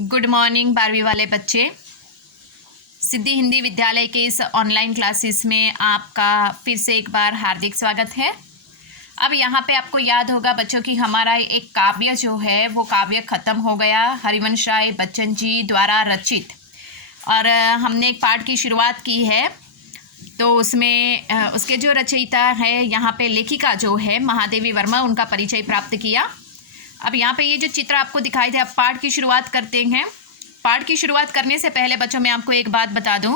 Good morning 12वीं वाले बच्चे। सिद्धि हिंदी विद्यालय के इस ऑनलाइन क्लासेस में आपका फिर से एक बार हार्दिक स्वागत है। अब यहाँ पे आपको याद होगा बच्चों कि हमारा एक काव्य जो है वो काव्य ख़त्म हो गया, हरिवंश राय बच्चन जी द्वारा रचित, और हमने एक पाठ की शुरुआत की है। तो उसमें उसके जो रचयिता है यहाँ पे लेखिका जो है महादेवी वर्मा, उनका परिचय प्राप्त किया। अब यहाँ पे ये जो चित्र आपको दिखाई दे, अब पाठ की शुरुआत करते हैं। पाठ की शुरुआत करने से पहले बच्चों मैं आपको एक बात बता दूं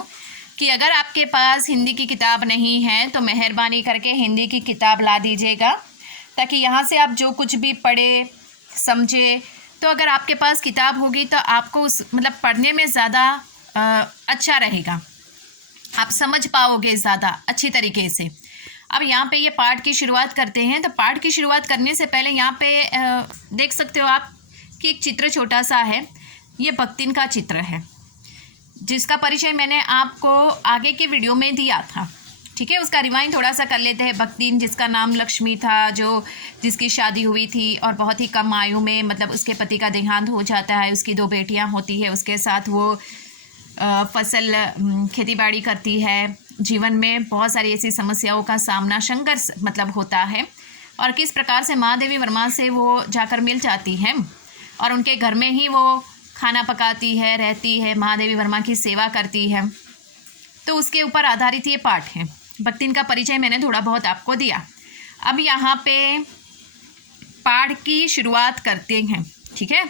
कि अगर आपके पास हिंदी की किताब नहीं है तो मेहरबानी करके हिंदी की किताब ला दीजिएगा, ताकि यहाँ से आप जो कुछ भी पढ़े समझे, तो अगर आपके पास किताब होगी तो आपको उस पढ़ने में ज़्यादा अच्छा रहेगा, आप समझ पाओगे ज़्यादा अच्छी तरीके से। अब यहाँ पे ये पाठ की शुरुआत करते हैं। तो पाठ की शुरुआत करने से पहले यहाँ पे देख सकते हो आप कि एक चित्र छोटा सा है, ये भक्तिन का चित्र है, जिसका परिचय मैंने आपको आगे के वीडियो में दिया था। ठीक है, उसका रिवाइंड थोड़ा सा कर लेते हैं। भक्तिन जिसका नाम लक्ष्मी था, जिसकी शादी हुई थी और बहुत ही कम आयु में उसके पति का देहांत हो जाता है। उसकी 2 बेटियाँ होती है, उसके साथ वो फसल खेतीबाड़ी करती है। जीवन में बहुत सारी ऐसी समस्याओं का सामना, संघर्ष होता है, और किस प्रकार से महादेवी वर्मा से वो जाकर मिल जाती है और उनके घर में ही वो खाना पकाती है, रहती है, महादेवी वर्मा की सेवा करती है। तो उसके ऊपर आधारित ये पाठ है। भक्तिन का परिचय मैंने थोड़ा बहुत आपको दिया। अब यहाँ पे पाठ की शुरुआत करते हैं। ठीक है,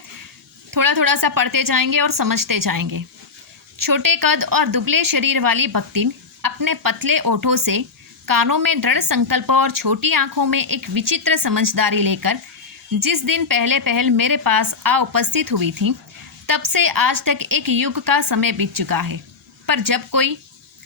थोड़ा थोड़ा सा पढ़ते जाएंगे और समझते जाएंगे। छोटे कद और दुबले शरीर वाली भक्तिन अपने पतले ओठों से, कानों में दृढ़ संकल्प और छोटी आंखों में एक विचित्र समझदारी लेकर जिस दिन पहले पहल मेरे पास आ उपस्थित हुई थी, तब से आज तक एक युग का समय बीत चुका है। पर जब कोई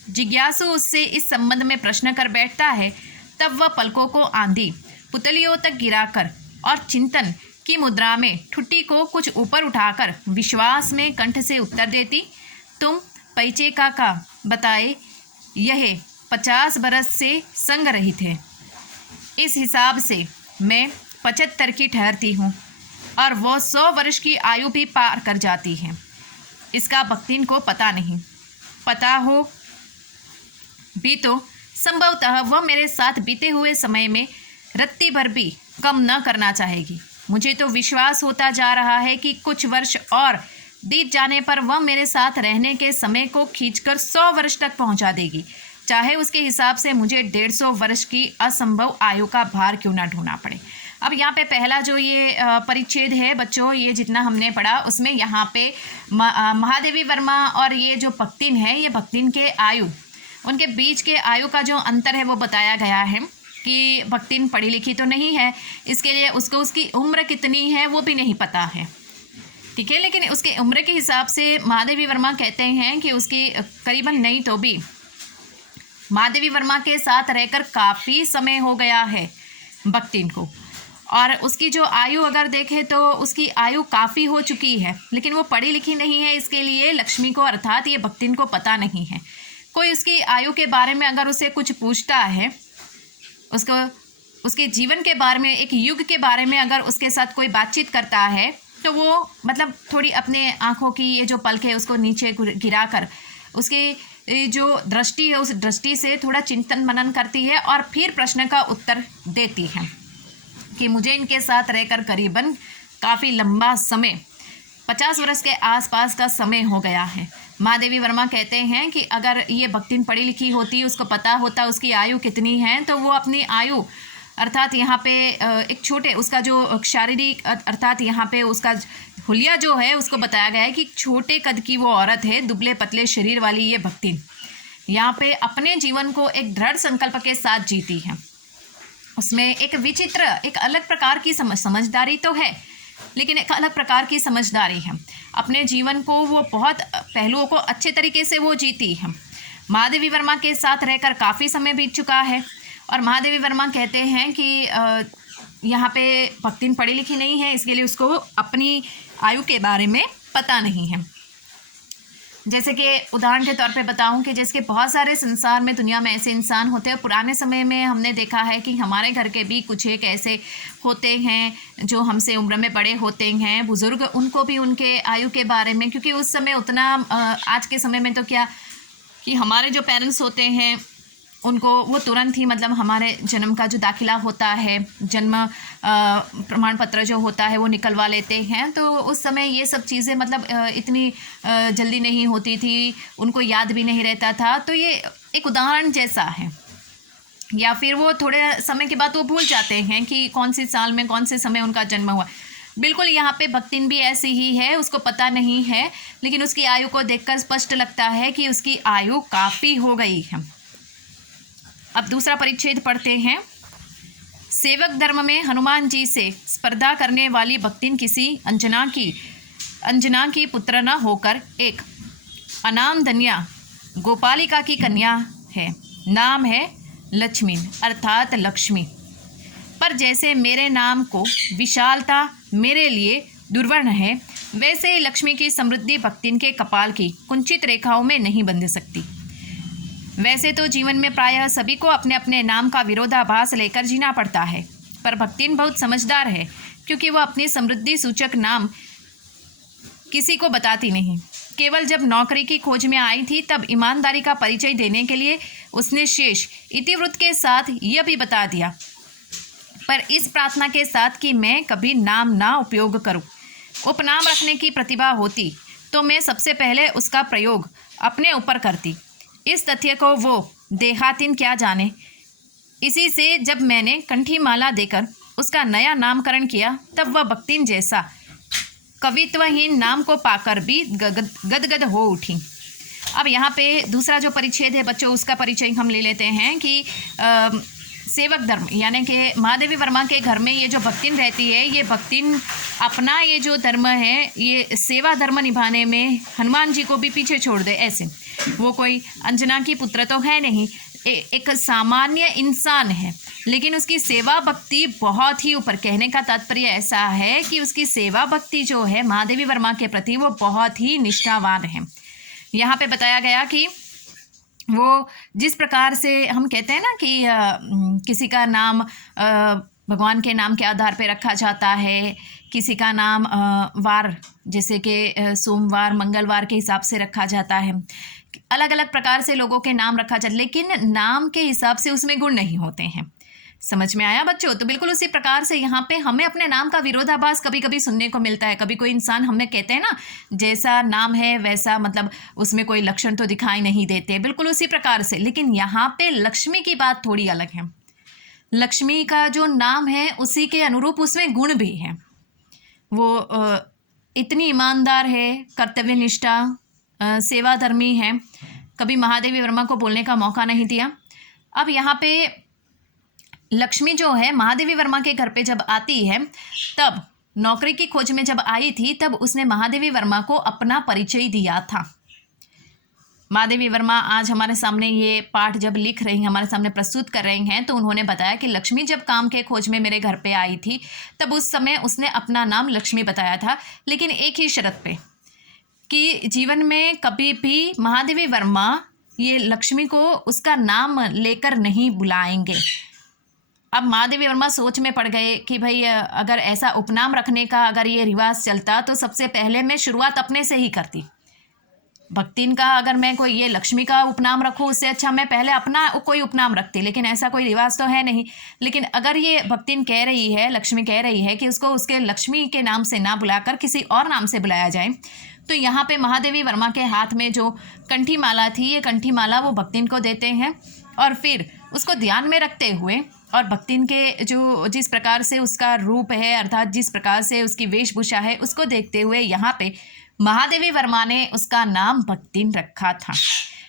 जिज्ञासु उससे इस संबंध में प्रश्न कर बैठता है, तब वह पलकों को आंधी पुतलियों तक गिराकर और चिंतन की मुद्रा में ठुट्टी को कुछ ऊपर उठाकर विश्वास में कंठ से उत्तर देती, तुम पैचे का बताए यह 50 बरस से संग रहित है। इस हिसाब से मैं 75 की ठहरती हूँ और वो 100 वर्ष की आयु भी पार कर जाती है। इसका भक्तिन को पता नहीं। पता हो भी तो संभवतः वह मेरे साथ बीते हुए समय में रत्ती भर भी कम न करना चाहेगी। मुझे तो विश्वास होता जा रहा है कि कुछ वर्ष और बीत जाने पर वह मेरे साथ रहने के समय को खींचकर 100 वर्ष तक पहुंचा देगी, चाहे उसके हिसाब से मुझे 150 वर्ष की असंभव आयु का भार क्यों ना ढोना पड़े। अब यहाँ पे पहला जो ये परिच्छेद है बच्चों, ये जितना हमने पढ़ा उसमें यहाँ पे महादेवी वर्मा और ये जो भक्तिन है, ये भक्तिन के आयु, उनके बीच के आयु का जो अंतर है वो बताया गया है कि भक्तिन पढ़ी लिखी तो नहीं है, इसके लिए उसको उसकी उम्र कितनी है वो भी नहीं पता है। ठीक है, लेकिन उसके उम्र के हिसाब से महादेवी वर्मा कहते हैं कि उसकी करीबन नहीं तो भी महादेवी वर्मा के साथ रहकर काफ़ी समय हो गया है भक्तिन को, और उसकी जो आयु अगर देखें तो उसकी आयु काफ़ी हो चुकी है, लेकिन वो पढ़ी लिखी नहीं है। इसके लिए लक्ष्मी को अर्थात ये भक्तिन को पता नहीं है। कोई उसकी आयु के बारे में अगर उसे कुछ पूछता है, उसको उसके जीवन के बारे में, एक युग के बारे में अगर उसके साथ कोई बातचीत करता है, तो वो थोड़ी अपने आँखों की ये जो पलक है उसको नीचे गिराकर उसकी जो दृष्टि है उस दृष्टि से थोड़ा चिंतन मनन करती है और फिर प्रश्न का उत्तर देती है कि मुझे इनके साथ रहकर करीबन काफ़ी लंबा समय, 50 वर्ष के आसपास का समय हो गया है। महादेवी वर्मा कहते हैं कि अगर ये भक्तिन पढ़ी लिखी होती, उसको पता होता उसकी आयु कितनी है, तो वो अपनी आयु अर्थात यहाँ पे एक छोटे उसका जो शारीरिक अर्थात यहाँ पे उसका हुलिया जो है उसको बताया गया है कि छोटे कद की वो औरत है, दुबले पतले शरीर वाली ये भक्तिन यहाँ पे अपने जीवन को एक दृढ़ संकल्प के साथ जीती है। उसमें एक विचित्र, एक अलग प्रकार की समझदारी तो है, लेकिन एक अलग प्रकार की समझदारी है। अपने जीवन को वो बहुत पहलुओं को अच्छे तरीके से वो जीती है। महादेवी वर्मा के साथ रहकर काफ़ी समय बीत चुका है, और महादेवी वर्मा कहते हैं कि यहाँ पे भक्तिन पढ़ी लिखी नहीं है, इसके लिए उसको अपनी आयु के बारे में पता नहीं है। जैसे कि उदाहरण के तौर पे बताऊं कि जैसे कि बहुत सारे संसार में दुनिया में ऐसे इंसान होते हैं। पुराने समय में हमने देखा है कि हमारे घर के भी कुछ एक ऐसे होते हैं जो हमसे उम्र में बड़े होते हैं, बुज़ुर्ग, उनको भी उनके आयु के बारे में, क्योंकि उस समय उतना आज के समय में तो क्या कि हमारे जो पेरेंट्स होते हैं उनको वो तुरंत ही मतलब हमारे जन्म का जो दाखिला होता है, जन्म प्रमाण पत्र जो होता है वो निकलवा लेते हैं। तो उस समय ये सब चीज़ें मतलब इतनी जल्दी नहीं होती थी, उनको याद भी नहीं रहता था। तो ये एक उदाहरण जैसा है। या फिर वो थोड़े समय के बाद वो भूल जाते हैं कि कौन सी साल में कौन से समय उनका जन्म हुआ। बिल्कुल यहाँ पे भक्तिन भी ऐसी ही है, उसको पता नहीं है, लेकिन उसकी आयु को देखकर स्पष्ट लगता है कि उसकी आयु काफ़ी हो गई है। अब दूसरा परिच्छेद पढ़ते हैं। सेवक धर्म में हनुमान जी से स्पर्धा करने वाली भक्तिन किसी अंजना की पुत्र न होकर एक अनाम धन्या गोपालिका की कन्या है। नाम है लक्ष्मी अर्थात लक्ष्मी। पर जैसे मेरे नाम को विशालता मेरे लिए दुर्वर्ण है, वैसे ही लक्ष्मी की समृद्धि भक्तिन के कपाल की कुंचित रेखाओं में नहीं बंध सकती। वैसे तो जीवन में प्रायः सभी को अपने अपने नाम का विरोधाभास लेकर जीना पड़ता है, पर भक्तिन बहुत समझदार है, क्योंकि वह अपनी समृद्धि सूचक नाम किसी को बताती नहीं। केवल जब नौकरी की खोज में आई थी तब ईमानदारी का परिचय देने के लिए उसने शेष इतिवृत्त के साथ यह भी बता दिया, पर इस प्रार्थना के साथ कि मैं कभी नाम ना उपयोग करूं। उपनाम रखने की प्रतिभा होती तो मैं सबसे पहले उसका प्रयोग अपने ऊपर करती। इस तथ्य को वो देहातिन क्या जाने। इसी से जब मैंने कंठीमाला देकर उसका नया नामकरण किया, तब वह भक्तिन जैसा कवित्वहीन नाम को पाकर भी गदगद हो उठी। अब यहाँ पे दूसरा जो परिच्छेद है बच्चों, उसका परिचय हम ले लेते हैं कि सेवक धर्म यानी कि महादेवी वर्मा के घर में ये जो भक्तिन रहती है, ये भक्तिन अपना ये जो धर्म है, ये सेवा धर्म निभाने में हनुमान जी को भी पीछे छोड़ दे। ऐसे वो कोई अंजना की पुत्र तो है नहीं, एक सामान्य इंसान है, लेकिन उसकी सेवा भक्ति बहुत ही ऊपर। कहने का तात्पर्य ऐसा है कि उसकी सेवा भक्ति जो है महादेवी वर्मा के प्रति वो बहुत ही निष्ठावान है। यहाँ पे बताया गया कि वो जिस प्रकार से हम कहते हैं ना कि किसी का नाम भगवान के नाम के आधार पे रखा जाता है, किसी का नाम वार जैसे कि सोमवार मंगलवार के हिसाब से रखा जाता है, अलग अलग प्रकार से लोगों के नाम रखा जाता है, लेकिन नाम के हिसाब से उसमें गुण नहीं होते हैं। समझ में आया बच्चों? तो बिल्कुल उसी प्रकार से यहाँ पे हमें अपने नाम का विरोधाभास कभी कभी सुनने को मिलता है। कभी कोई इंसान, हमें कहते हैं ना जैसा नाम है वैसा मतलब उसमें कोई लक्षण तो दिखाई नहीं देते, बिल्कुल उसी प्रकार से। लेकिन यहाँ पे लक्ष्मी की बात थोड़ी अलग है। लक्ष्मी का जो नाम है उसी के अनुरूप उसमें गुण भी है। वो इतनी ईमानदार है, कर्तव्यनिष्ठा, सेवाधर्मी है, कभी महादेवी वर्मा को बोलने का मौका नहीं दिया। अब यहाँ पे लक्ष्मी जो है महादेवी वर्मा के घर पे जब आती है, तब नौकरी की खोज में जब आई थी, तब उसने महादेवी वर्मा को अपना परिचय दिया था। महादेवी वर्मा आज हमारे सामने ये पाठ जब लिख रही हैं, हमारे सामने प्रस्तुत कर रही हैं, तो उन्होंने बताया कि लक्ष्मी जब काम के खोज में मेरे घर पे आई थी, तब उस समय उसने अपना नाम लक्ष्मी बताया था, लेकिन एक ही शर्त पे कि जीवन में कभी भी महादेवी वर्मा ये लक्ष्मी को उसका नाम लेकर नहीं बुलाएंगे। अब महादेवी वर्मा सोच में पड़ गए कि भाई अगर ऐसा उपनाम रखने का अगर ये रिवाज चलता तो सबसे पहले मैं शुरुआत अपने से ही करती। भक्तिन का अगर मैं कोई ये लक्ष्मी का उपनाम रखूँ, उससे अच्छा मैं पहले अपना कोई उपनाम रखती, लेकिन ऐसा कोई रिवाज तो है नहीं। लेकिन अगर ये भक्तिन कह रही है, लक्ष्मी कह रही है कि उसको उसके लक्ष्मी के नाम से ना बुलाकर किसी और नाम से बुलाया जाए, तो यहाँ पे महादेवी वर्मा के हाथ में जो कंठी माला थी, ये कंठी माला वो भक्तिन को देते हैं और फिर उसको ध्यान में रखते हुए और भक्तिन के जो जिस प्रकार से उसका रूप है, अर्थात जिस प्रकार से उसकी वेशभूषा है, उसको देखते हुए यहाँ पे महादेवी वर्मा ने उसका नाम भक्तिन रखा था।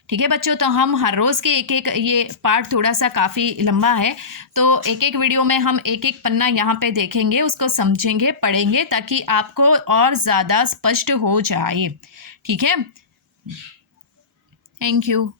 ठीक है बच्चों, तो हम हर रोज़ के एक एक, ये पार्ट थोड़ा सा काफ़ी लंबा है, तो एक एक वीडियो में हम एक एक पन्ना यहाँ पे देखेंगे, उसको समझेंगे, पढ़ेंगे, ताकि आपको और ज़्यादा स्पष्ट हो जाए। ठीक है, थैंक यू।